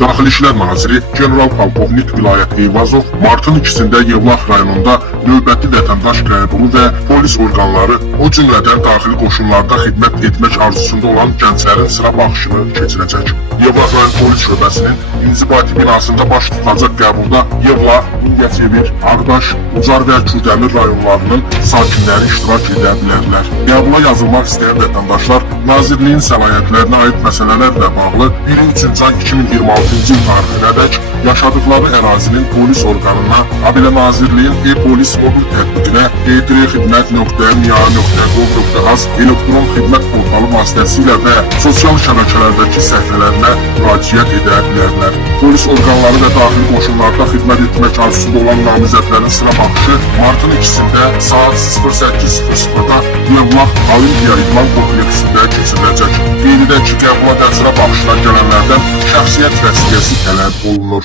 Daxili İşlər Naziri General-Polkovnik Vilayət Eyvazov martın 2-də Yevlax rayonunda növbəti vətəndaş qəbulu və polis orqanları, o cümlədən daxili qoşunlarda xidmət etmək arzusunda olan gənclərin sıra baxışını keçirəcək. Yevlax rayon polis şöbəsinin inzibati binasında baş tutulacaq qəbulda Yevlax, Mingəçevir, Ağdaş, Ucar və Kürdəmir rayonlarının sakinləri iştirak edə bilərlər. Qəbula yazılmaq istəyən vətəndaşlar Nazirliyin səlahiyyətlərinə aid məsələlərlə bağlı 1-3 ay 2026-cı il tarixinədək yaşadıkları ərazinin polis orqanına, habelə Nazirliyin e-polis mobil tətbiqinə e-xidmət.mia.gov.az elektron xidmət portalı vasitəsilə və sosial şəbəkələrdəki səhifələrinə müraciət edə bilərlər. Polis orqanları və daxili qoşunlarda xidmət etmək arzusunda olan namizədlərin sıra baxışı martın 2-də saat 08:00-da Yevlax Olimpiya İdman kompleksində keçiriləcək. Qeyd edək ki, qəbula və sıra baxışına gələnlərdən şəxsiyyət vəsiqəsi tələb olunur.